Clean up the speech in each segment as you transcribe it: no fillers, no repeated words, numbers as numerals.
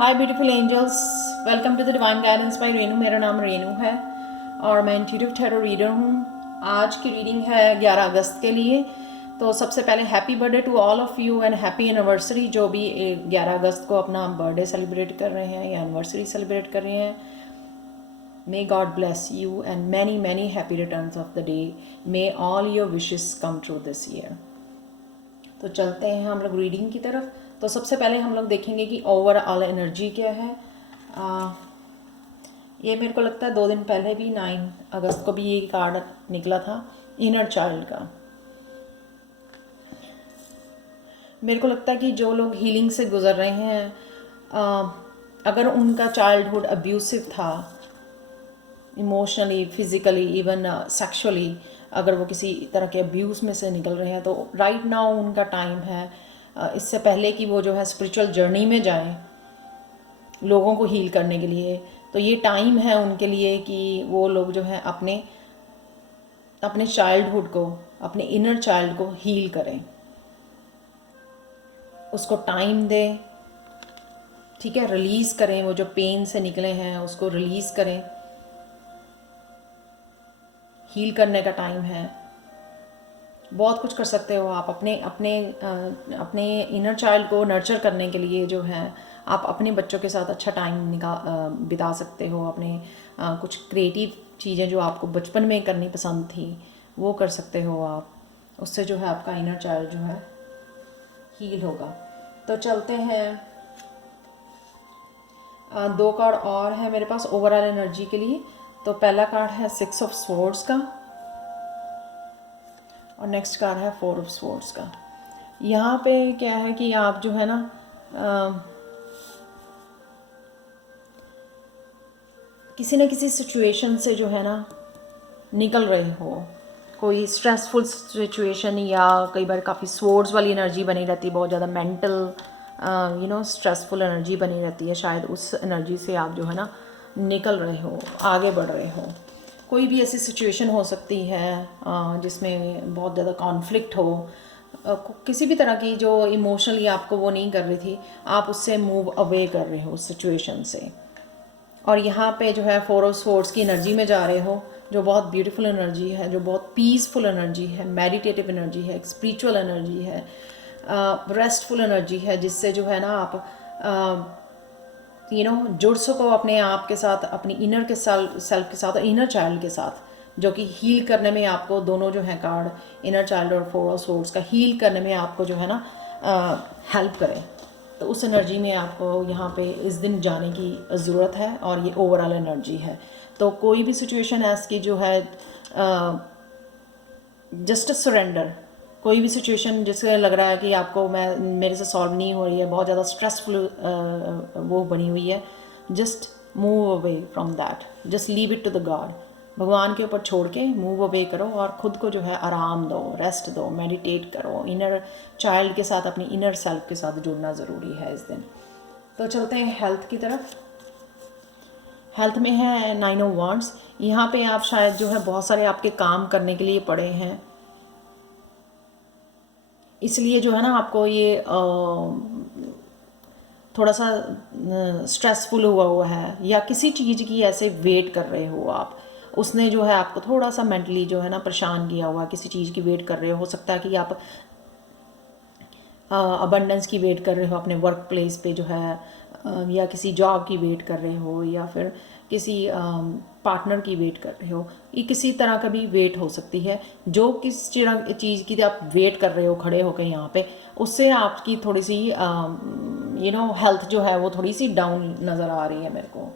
Hi beautiful angels, welcome to the divine guidance by Renu. मेरा नाम रेनू है और मैं इंट्यूटिव टैरो रीडर हूँ। आज की रीडिंग है 11 अगस्त के लिए। तो सबसे पहले happy birthday to all of you and happy anniversary, जो भी 11 अगस्त को अपना बर्थडे सेलिब्रेट कर रहे हैं या एनिवर्सरी सेलिब्रेट कर रहे हैं। May God bless you and many many happy returns of the day. May all your wishes come true this year. तो चलते हैं हम लोग रीडिंग की तरफ। तो सबसे पहले हम लोग देखेंगे कि ओवरऑल एनर्जी क्या है। ये मेरे को लगता है 2 दिन पहले भी 9 अगस्त को भी ये कार्ड निकला था, इनर चाइल्ड का। मेरे को लगता है कि जो लोग हीलिंग से गुजर रहे हैं, अगर उनका चाइल्डहुड अब्यूसिव था, इमोशनली, फिज़िकली, इवन सेक्सुअली, अगर वो किसी तरह के अब्यूज़ में से निकल रहे हैं, तो राइट नाउ उनका टाइम है, इससे पहले कि वो जो है स्पिरिचुअल जर्नी में जाएं लोगों को हील करने के लिए। तो ये टाइम है उनके लिए कि वो लोग जो है अपने अपने चाइल्डहुड को, अपने इनर चाइल्ड को हील करें, उसको टाइम दें, ठीक है, रिलीज़ करें। वो जो पेन से निकले हैं उसको रिलीज़ करें। हील करने का टाइम है। बहुत कुछ कर सकते हो आप अपने अपने अपने इनर चाइल्ड को नर्चर करने के लिए। जो है आप अपने बच्चों के साथ अच्छा टाइम बिता सकते हो। अपने कुछ क्रिएटिव चीज़ें जो आपको बचपन में करनी पसंद थी वो कर सकते हो आप। उससे जो है आपका इनर चाइल्ड जो है हील होगा। तो चलते हैं, 2 कार्ड और है मेरे पास ओवरऑल एनर्जी के लिए। तो पहला कार्ड है 6 ऑफ स्वॉर्ड्स का और नेक्स्ट कार्ड है 4 ऑफ स्वॉर्ड्स का। यहाँ पे क्या है कि आप जो है ना, किसी न किसी सिचुएशन से जो है ना निकल रहे हो। कोई स्ट्रेसफुल सिचुएशन, या कई बार काफ़ी स्वॉर्ड्स वाली एनर्जी बनी रहती है, बहुत ज़्यादा मेंटल स्ट्रेसफुल एनर्जी बनी रहती है। शायद उस एनर्जी से आप जो है ना निकल रहे हो, आगे बढ़ रहे हो। कोई भी ऐसी सिचुएशन हो सकती है जिसमें बहुत ज़्यादा कॉन्फ्लिक्ट हो, किसी भी तरह की जो इमोशनली आपको वो नहीं कर रही थी, आप उससे मूव अवे कर रहे हो उस सिचुएशन से। और यहाँ पे जो है 4 ऑफ स्वॉर्ड्स की एनर्जी में जा रहे हो, जो बहुत ब्यूटीफुल एनर्जी है, जो बहुत पीसफुल एनर्जी है, मेडिटेटिव एनर्जी है, स्पिरिचुअल एनर्जी है, रेस्टफुल एनर्जी है, जिससे जो है ना आप जुड़ सको अपने आप के साथ, अपनी इनर के सेल्फ के साथ और इनर चाइल्ड के साथ, जो कि हील करने में आपको दोनों जो है कार्ड, इनर चाइल्ड और 4 ऑफ स्वॉर्ड्स का, हील करने में आपको जो है ना हेल्प करें। तो उस एनर्जी में आपको यहाँ पे इस दिन जाने की ज़रूरत है और ये ओवरऑल एनर्जी है। तो कोई भी सिचुएशन ऐसी जो है, जस्ट सरेंडर। कोई भी सिचुएशन जिससे लग रहा है कि आपको मेरे से सॉल्व नहीं हो रही है, बहुत ज़्यादा स्ट्रेसफुल वो बनी हुई है, just move away from that, just leave it to the god. भगवान के ऊपर छोड़ के मूव अवे करो और ख़ुद को जो है आराम दो, रेस्ट दो, मेडिटेट करो। इनर चाइल्ड के साथ, अपनी इनर सेल्फ के साथ जुड़ना ज़रूरी है इस दिन। तो चलते हैं हेल्थ की तरफ। हेल्थ में है 9 ऑफ वांड्स। यहाँ पे आप शायद जो है बहुत सारे आपके काम करने के लिए पड़े हैं, इसलिए जो है ना आपको ये थोड़ा सा स्ट्रेसफुल हुआ है, या किसी चीज़ की ऐसे वेट कर रहे हो आप। उसने जो है आपको थोड़ा सा मेंटली जो है ना परेशान किया हुआ, किसी चीज़ की वेट कर रहे हो सकता है कि आप अबंडेंस की वेट कर रहे हो अपने वर्क प्लेस पे जो है, या किसी जॉब की वेट कर रहे हो, या फिर किसी पार्टनर की वेट कर रहे हो। ये किसी तरह का भी वेट हो सकती है। जो किस चीज़ की आप वेट कर रहे हो खड़े होकर यहाँ पे, उससे आपकी थोड़ी सी हेल्थ जो है वो थोड़ी सी डाउन नज़र आ रही है मेरे को,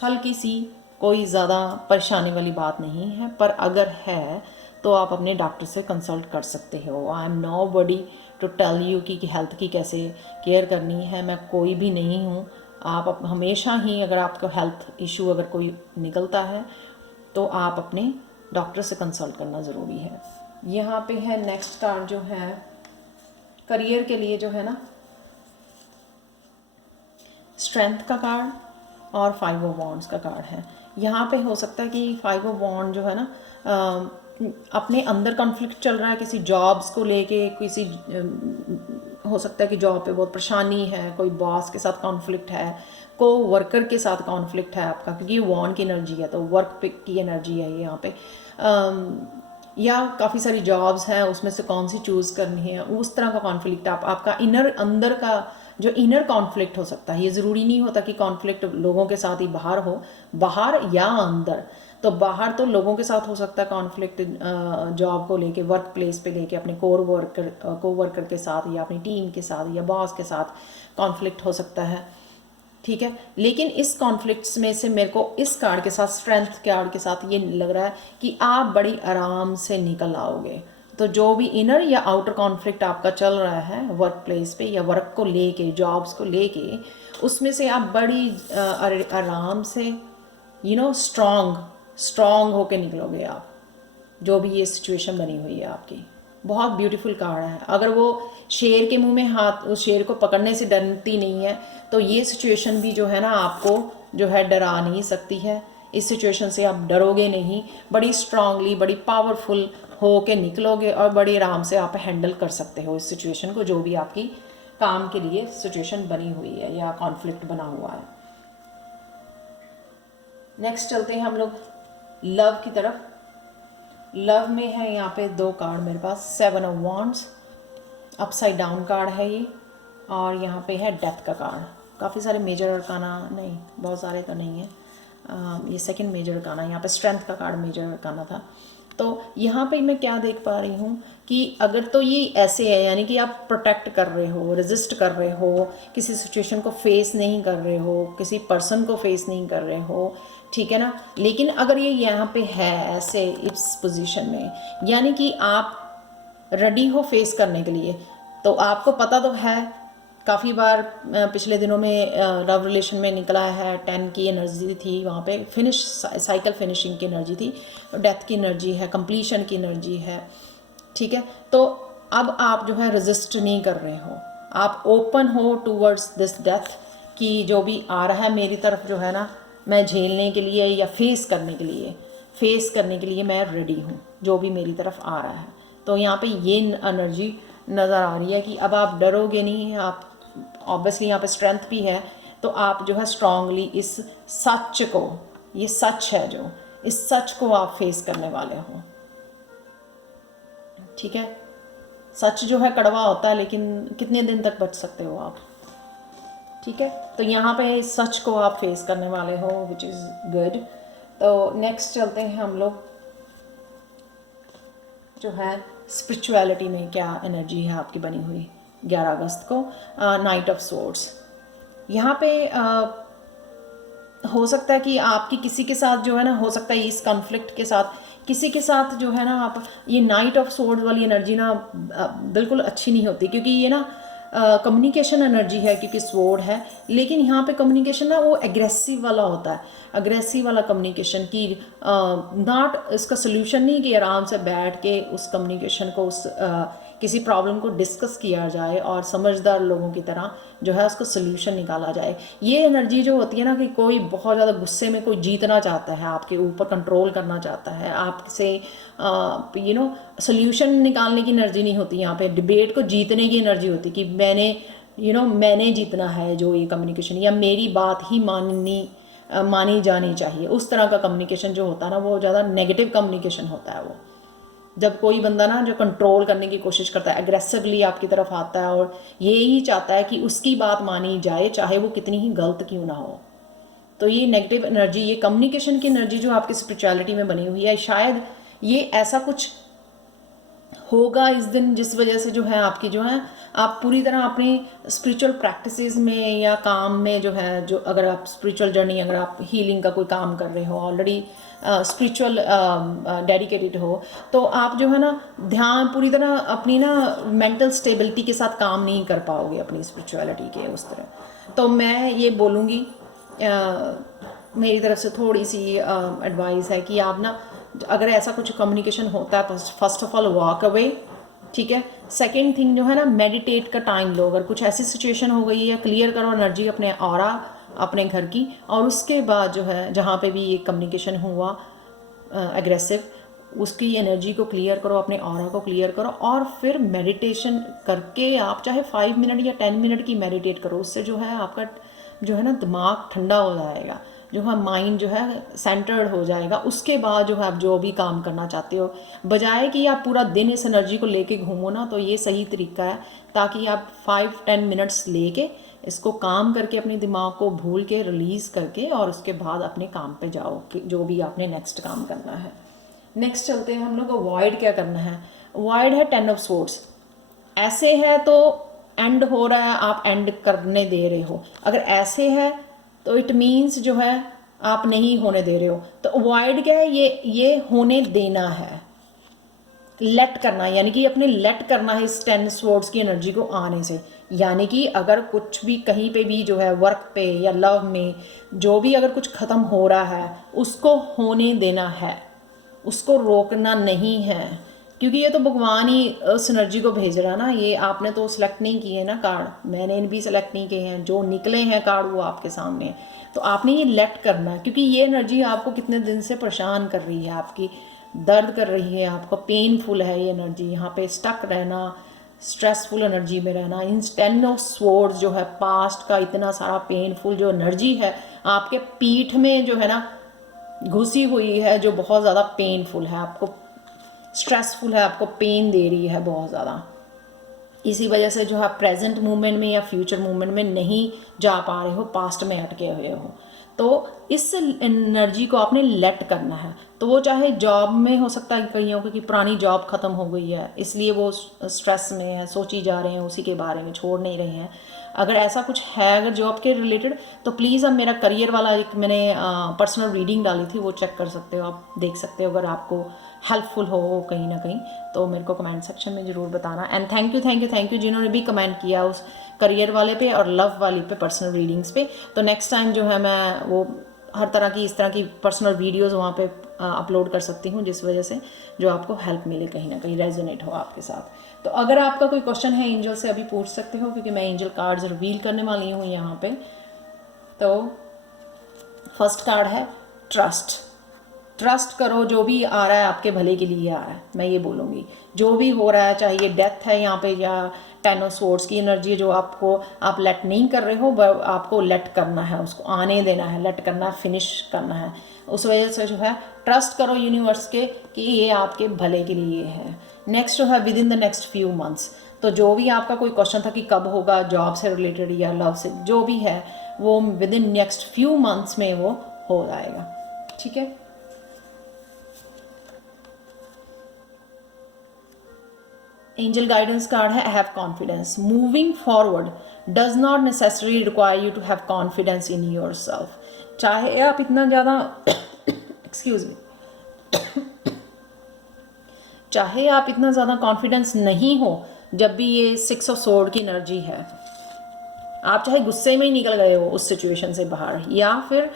हल्की सी। कोई ज़्यादा परेशानी वाली बात नहीं है, पर अगर है तो आप अपने डॉक्टर से कंसल्ट कर सकते हो। I am nobody to tell you कि हेल्थ की कैसे केयर करनी है। मैं कोई भी नहीं हूँ। आप हमेशा ही, अगर आपको हेल्थ इशू अगर कोई निकलता है तो आप अपने डॉक्टर से कंसल्ट करना ज़रूरी है। यहाँ पे है नेक्स्ट कार्ड जो है करियर के लिए, जो है ना स्ट्रेंथ का कार्ड और 5 ऑफ वॉन्ड्स का कार्ड है। यहाँ पे हो सकता है कि 5 ऑफ वॉन्ड जो है ना अपने अंदर कॉन्फ्लिक्ट चल रहा है किसी जॉब्स को लेके, किसी हो सकता है कि जॉब पे बहुत परेशानी है, कोई बॉस के साथ कॉन्फ्लिक्ट है, को वर्कर के साथ कॉन्फ्लिक्ट है आपका, क्योंकि ये वॉन की एनर्जी है तो वर्क पे की एनर्जी है ये यहाँ पे। या काफ़ी सारी जॉब्स हैं, उसमें से कौन सी चूज़ करनी है, उस तरह का कॉन्फ्लिक्ट आपका इनर अंदर का जो इनर कॉन्फ्लिक्ट हो सकता है। ये ज़रूरी नहीं होता कि कॉन्फ्लिक्ट लोगों के साथ ही बाहर हो, बाहर या अंदर। तो बाहर तो लोगों के साथ हो सकता है कॉन्फ्लिक्ट, जॉब को लेके, वर्क प्लेस पे लेके, अपने को वर्कर के साथ या अपनी टीम के साथ या बॉस के साथ कॉन्फ्लिक्ट हो सकता है, ठीक है। लेकिन इस कॉन्फ्लिक्ट्स में से मेरे को इस कार्ड के साथ, स्ट्रेंथ कार्ड के साथ, ये लग रहा है कि आप बड़ी आराम से निकल आओगे। तो जो भी इनर या आउटर कॉन्फ्लिक्ट आपका चल रहा है वर्क प्लेस पे या वर्क को लेके, जॉब्स को लेके, उसमें से आप बड़ी आराम से स्ट्रॉन्ग होके निकलोगे आप, जो भी ये सिचुएशन बनी हुई है आपकी। बहुत ब्यूटीफुल कार्ड है। अगर वो शेर के मुंह में हाथ, उस शेर को पकड़ने से डरती नहीं है, तो ये सिचुएशन भी जो है ना आपको जो है डरा नहीं सकती है। इस सिचुएशन से आप डरोगे नहीं, बड़ी स्ट्रांगली, बड़ी पावरफुल हो के निकलोगे और बड़ी आराम से आप हैंडल कर सकते हो इस सिचुएशन को, जो भी आपकी काम के लिए सिचुएशन बनी हुई है या कॉन्फ्लिक्ट बना हुआ है। नेक्स्ट चलते हैं हम लोग लव की तरफ। लव में है यहाँ पे 2 कार्ड मेरे पास, 7 of wands, upside down card है ये, और यहाँ पे है डेथ का कार्ड। काफ़ी सारे मेजर अरकाना, नहीं बहुत सारे तो नहीं है, ये सेकंड मेजर अरकाना। यहाँ पे स्ट्रेंथ का कार्ड मेजर अरकाना था। तो यहाँ पे मैं क्या देख पा रही हूँ कि अगर तो ये ऐसे है, यानी कि आप प्रोटेक्ट कर रहे हो, रेजिस्ट कर रहे हो, किसी सिचुएशन को फेस नहीं कर रहे हो, किसी पर्सन को फेस नहीं कर रहे हो, ठीक है ना। लेकिन अगर ये यहाँ पे है ऐसे इस पोजीशन में, यानी कि आप रेडी हो फेस करने के लिए, तो आपको पता तो है, काफ़ी बार पिछले दिनों में लव रिलेशन में निकला है, 10 की एनर्जी थी वहाँ पे, फिनिश साइकिल फिनिशिंग की एनर्जी थी, डेथ की एनर्जी है, कंप्लीशन की एनर्जी है, ठीक है। तो अब आप जो है रेजिस्ट नहीं कर रहे हो, आप ओपन हो टूवर्ड्स दिस डेथ की जो भी आ रहा है मेरी तरफ जो है ना, मैं झेलने के लिए या फेस करने के लिए मैं रेडी हूँ, जो भी मेरी तरफ आ रहा है। तो यहाँ पे ये एनर्जी नज़र आ रही है कि अब आप डरोगे नहीं, आप ऑब्वियसली यहाँ पे स्ट्रेंथ भी है, तो आप जो है स्ट्रांगली इस सच को, ये सच है जो, इस सच को आप फेस करने वाले हो, ठीक है। सच जो है कड़वा होता है, लेकिन कितने दिन तक बच सकते हो आप, ठीक है। तो यहाँ पे इस सच को आप फेस करने वाले हो, विच इज़ गुड। तो नेक्स्ट चलते हैं हम लोग जो है स्पिरिचुअलिटी में क्या एनर्जी है आपकी बनी हुई 11 अगस्त को। नाइट ऑफ स्वॉर्ड्स, यहाँ पे हो सकता है कि आपकी किसी के साथ जो है ना, हो सकता है इस कॉन्फ्लिक्ट के साथ किसी के साथ जो है ना, आप ये नाइट ऑफ स्वॉर्ड्स वाली एनर्जी ना बिल्कुल अच्छी नहीं होती, क्योंकि ये ना कम्युनिकेशन एनर्जी है, क्योंकि स्वॉर्ड है, लेकिन यहाँ पे कम्युनिकेशन ना वो एग्रेसिव वाला होता है, अग्रेसिव वाला कम्युनिकेशन की नॉट, इसका सोल्यूशन नहीं कि आराम से बैठ के उस कम्युनिकेशन को, उस किसी प्रॉब्लम को डिस्कस किया जाए और समझदार लोगों की तरह जो है उसका सोल्यूशन निकाला जाए। ये एनर्जी जो होती है ना, कि कोई बहुत ज़्यादा गुस्से में कोई जीतना चाहता है, आपके ऊपर कंट्रोल करना चाहता है, आपसे सोल्यूशन निकालने की एनर्जी नहीं होती यहाँ पे, डिबेट को जीतने की एनर्जी होती कि मैंने जीतना है जो ये कम्युनिकेशन, या मेरी बात ही मानी जानी चाहिए। उस तरह का कम्युनिकेशन जो होता है ना, वो ज़्यादा नेगेटिव कम्युनिकेशन होता है। वो जब कोई बंदा ना जो कंट्रोल करने की कोशिश करता है, एग्रेसिवली आपकी तरफ आता है और यही चाहता है कि उसकी बात मानी जाए, चाहे वो कितनी ही गलत क्यों ना हो, तो ये नेगेटिव एनर्जी, ये कम्युनिकेशन की एनर्जी जो आपकी स्पिरिचुअलिटी में बनी हुई है, शायद ये ऐसा कुछ होगा इस दिन जिस वजह से जो है आपकी जो है, आप पूरी तरह अपनी स्पिरिचुअल प्रैक्टिसेस में या काम में जो है, जो अगर आप स्पिरिचुअल जर्नी, अगर आप हीलिंग का कोई काम कर रहे हो, ऑलरेडी स्पिरिचुअल डेडिकेटेड हो, तो आप जो है ना ध्यान पूरी तरह अपनी ना मेंटल स्टेबिलिटी के साथ काम नहीं कर पाओगे अपनी स्पिरिचुअलिटी के उस तरह। तो मैं ये बोलूँगी, मेरी तरफ से थोड़ी सी एडवाइस है कि आप ना, अगर ऐसा कुछ कम्युनिकेशन होता है, first of all walk away, ठीक है। सेकेंड थिंग जो है ना, मेडिटेट का टाइम लो। अगर कुछ ऐसी सिचुएशन हो गई है, क्लियर करो एनर्जी अपने ऑरा, अपने घर की, और उसके बाद जो है जहाँ पे भी ये कम्युनिकेशन हुआ एग्रेसिव, उसकी एनर्जी को क्लियर करो, अपने ऑरा को क्लियर करो, और फिर मेडिटेशन करके आप चाहे 5 मिनट या 10 मिनट की मेडिटेट करो। उससे जो है आपका जो है ना दिमाग ठंडा हो जाएगा, जो है माइंड जो है सेंटर्ड हो जाएगा। उसके बाद जो है आप जो भी काम करना चाहते हो, बजाय कि आप पूरा दिन इस एनर्जी को लेके घूमो ना, तो ये सही तरीका है, ताकि आप 5-10 मिनट्स लेके इसको काम करके अपने दिमाग को भूल के रिलीज़ करके और उसके बाद अपने काम पे जाओ कि जो भी आपने नेक्स्ट काम करना है। नेक्स्ट चलते हैं हम लोग। अवॉइड क्या करना है? अवॉइड है 10 ऑफ स्वॉर्ड्स। ऐसे है तो एंड हो रहा है, आप एंड करने दे रहे हो। अगर ऐसे है तो इट मीन्स जो है आप नहीं होने दे रहे हो। तो अवॉइड क्या है? ये होने देना है, लेट करना, यानी कि अपने लेट करना है इस 10 स्वॉर्ड्स की एनर्जी को आने से। यानी कि अगर कुछ भी कहीं पे भी जो है वर्क पे या लव में जो भी अगर कुछ ख़त्म हो रहा है, उसको होने देना है, उसको रोकना नहीं है, क्योंकि ये तो भगवान ही उस एनर्जी को भेज रहा है ना। ये आपने तो सिलेक्ट नहीं किए ना कार्ड, मैंने भी सिलेक्ट नहीं किए हैं, जो निकले हैं कार्ड वो आपके सामने हैं। तो आपने ये लेट करना है, क्योंकि ये एनर्जी आपको कितने दिन से परेशान कर रही है, आपकी दर्द कर रही है, आपको पेनफुल है ये एनर्जी। यहाँ पे स्टक रहना, स्ट्रेसफुल एनर्जी में रहना, इन 10 ऑफ स्वॉर्ड्स जो है पास्ट का इतना सारा पेनफुल जो एनर्जी है आपके पीठ में जो है ना घुसी हुई है, जो बहुत ज़्यादा पेनफुल है, आपको स्ट्रेसफुल है, आपको पेन दे रही है बहुत ज़्यादा। इसी वजह से जो आप प्रेजेंट मूवमेंट में या फ्यूचर मूवमेंट में नहीं जा पा रहे हो, पास्ट में अटके हुए हो। तो इस एनर्जी को आपने लेट करना है। तो वो चाहे जॉब में हो सकता है, कईयों की पुरानी जॉब ख़त्म हो गई है इसलिए वो स्ट्रेस में है, सोची जा रहे हैं उसी के बारे में, छोड़ नहीं रहे हैं। अगर ऐसा कुछ है अगर जॉब के रिलेटेड, तो प्लीज़ अब मेरा करियर वाला एक मैंने पर्सनल रीडिंग डाली थी, वो चेक कर सकते हो, आप देख सकते हो। अगर आपको हेल्पफुल हो कहीं ना कहीं तो मेरे को कमेंट सेक्शन में ज़रूर बताना। एंड थैंक यू जिन्होंने भी कमेंट किया उस करियर वाले पे और लव वाली पे पर्सनल रीडिंग्स पे। तो नेक्स्ट टाइम जो है मैं वो हर तरह की इस तरह की पर्सनल वीडियोस वहाँ पे अपलोड कर सकती हूँ, जिस वजह से जो आपको हेल्प मिले, कहीं ना कहीं रेजोनेट हो आपके साथ। तो अगर आपका कोई क्वेश्चन है एंजल से अभी पूछ सकते हो, क्योंकि मैं एंजल कार्ड्स रिवील करने वाली हूँ यहाँ पे। तो फर्स्ट कार्ड है ट्रस्ट। ट्रस्ट करो, जो भी आ रहा है आपके भले के लिए आ रहा है, मैं ये बोलूँगी। जो भी हो रहा है, चाहे ये डेथ है यहाँ पे या 10 ऑफ स्वॉर्ड्स की एनर्जी जो आपको आप लेट नहीं कर रहे हो, आपको लेट करना है, उसको आने देना है, लेट करना है, फिनिश करना है। उस वजह से जो है ट्रस्ट करो यूनिवर्स के कि ये आपके भले के लिए है। नेक्स्ट जो है with in the next few months. तो जो भी आपका कोई क्वेश्चन था कि कब होगा, जॉब से रिलेटेड या लव से, जो भी है वो within next few months में वो हो जाएगा। ठीक है। एंजल गाइडेंस कार्ड है have confidence. Moving forward does not necessary require you to have confidence in yourself. चाहे आप इतना ज़्यादा एक्सक्यूज मी, चाहे आप इतना ज़्यादा कॉन्फिडेंस नहीं हो, जब भी ये 6 ऑफ स्वॉर्ड की एनर्जी है, आप चाहे गुस्से में ही निकल गए हो उस सिचुएशन से बाहर, या फिर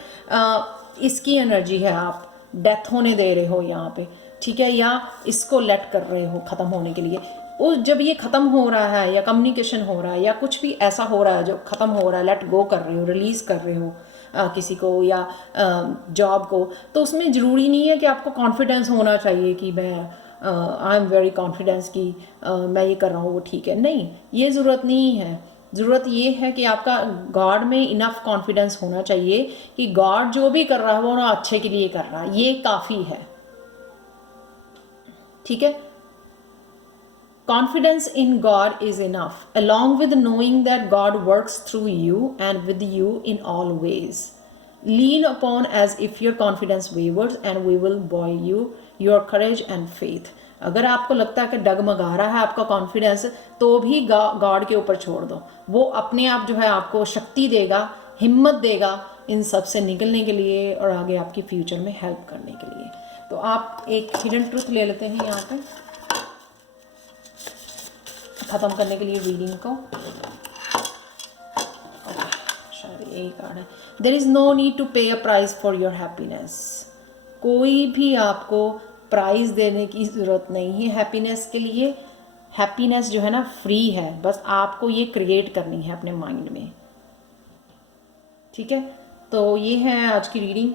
इसकी एनर्जी है आप डेथ होने दे रहे हो यहाँ पे, ठीक है, या इसको लेट कर रहे हो ख़त्म होने के लिए। उस जब ये ख़त्म हो रहा है या कम्युनिकेशन हो रहा है या कुछ भी ऐसा हो रहा है जो ख़त्म हो रहा है, लेट गो कर रहे हो, रिलीज़ कर रहे हो किसी को या जॉब को, तो उसमें ज़रूरी नहीं है कि आपको कॉन्फिडेंस होना चाहिए कि मैं आई एम वेरी कॉन्फिडेंस कि मैं ये कर रहा हूँ वो ठीक है। नहीं, ये ज़रूरत नहीं है। ज़रूरत ये है कि आपका गॉड में इनफ कॉन्फिडेंस होना चाहिए कि गॉड जो भी कर रहा है वो ना अच्छे के लिए कर रहा है, ये काफ़ी है। ठीक है। Confidence in God is enough, along with knowing that God works through you and with you in all ways. Lean upon as if your confidence wavers, and we will buoy you your courage and faith. अगर आपको लगता है कि डगमगा रहा है आपका confidence, तो भी गॉड के ऊपर छोड़ दो, वो अपने आप जो है आपको शक्ति देगा, हिम्मत देगा इन सब से निकलने के लिए और आगे आपकी फ्यूचर में हेल्प करने के लिए। तो आप एक हिडन ट्रूथ ले लेते हैं यहाँ पे ख़त्म करने के लिए रीडिंग को। शायद यही कार्ड है। There is no need to pay a price for your happiness. कोई भी आपको प्राइस देने की ज़रूरत नहीं है हैप्पीनेस के लिए। हैप्पीनेस जो है ना फ्री है, बस आपको ये क्रिएट करनी है अपने माइंड में। ठीक है। तो ये है आज की रीडिंग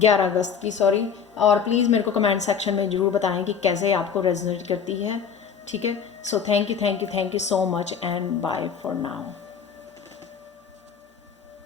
11 अगस्त की, सॉरी। और प्लीज़ मेरे को कमेंट सेक्शन में ज़रूर बताएं कि कैसे आपको रेजोनेट करती है, ठीक है। So thank you so much and bye for now.